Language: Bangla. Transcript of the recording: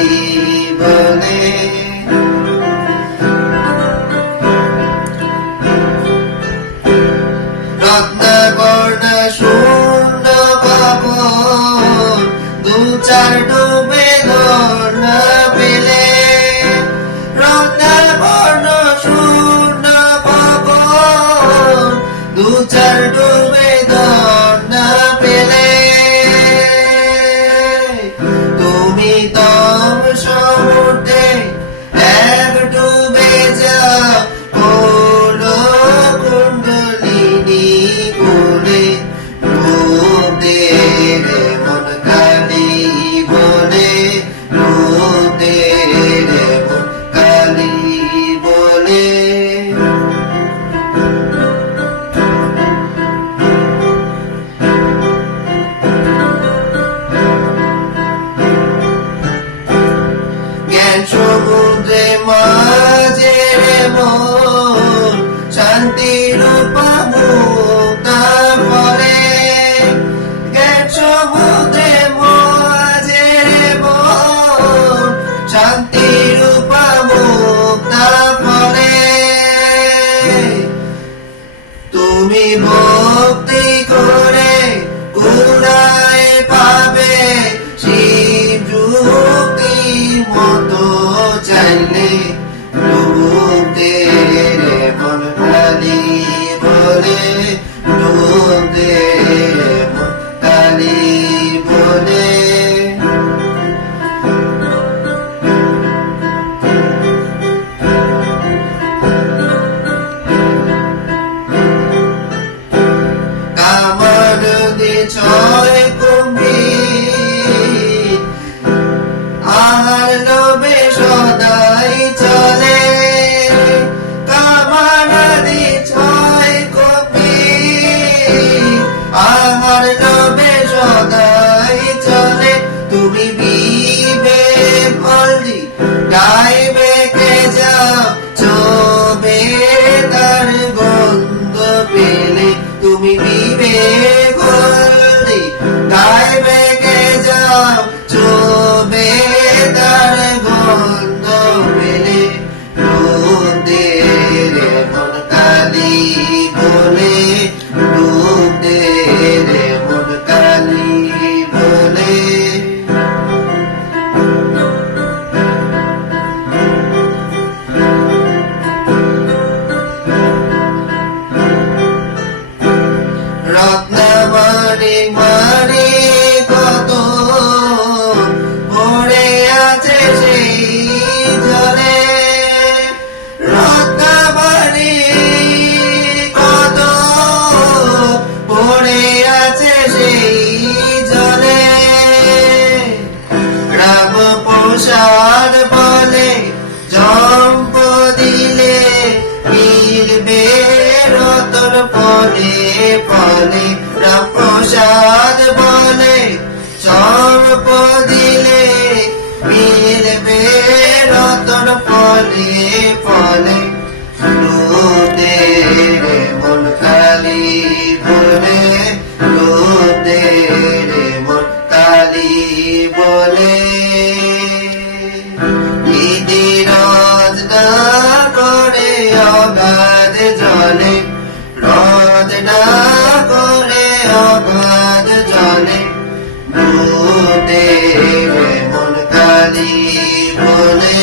কালি বলে রত্নবর্ণ শূন্য কবর দু চার ডুবে ধন্য পেলে রত্নবর্ণ শূন্য কবর দু চার ডুবে ধন্য পেলে তুমি তম সমুদ্রে এক ডুবে যাও কোলো কুণ্ডলিনী কোলে রূপ দে রে মন কালি বলে রূপ দে রে মন কালি বলে জ্ঞান সমুদ্রে মাঝে রে মন শান্তি রূপা মুক্তা ফলে জ্ঞান সমুদ্রে মাঝে রে মন শান্তি রূপা মুক্তা ফলে তুমি ভক্তি করে কুড়ায় পাবে শিব যুক্তি মতো চাইলে রূপ দে রে মন কালি বলে রূপ দে রে মন কালি বলে কামর দি ছয় কুম্ভীর আহার লোভে সদাই চলে কামর দি ছয় কুম্ভীর আহার লোভে সদাই চলে তুমি বিবে ফলদি গাইবে কে যাও চবে তার গন্ধ পেলে তুমি বিবে ফলদি গাইবে কে যাও চবে তার গন্ধ পেলে রূপ দে রে মন কালি বলে রূপ দে রে মন কালি বলে রত্নমণি মণি কত পড়ে আছে সেই জলে রত্নমণি কত পড়ে আছে সেই জলে রাম প্রসাদ বলে জম্প দিলে মিলবে রতন ফলে ফলে রাম প্রসাদ বলে জম্প দিলে মিলবে রতন ফলে ফলে রূপ দে রে মন কালি বলে রূপ দে রে মন কালি বলে দিদি রোজ না করে অগাধ জলে রোজ না করে অগাধ জলে রূপ দে রে মন কালি বলে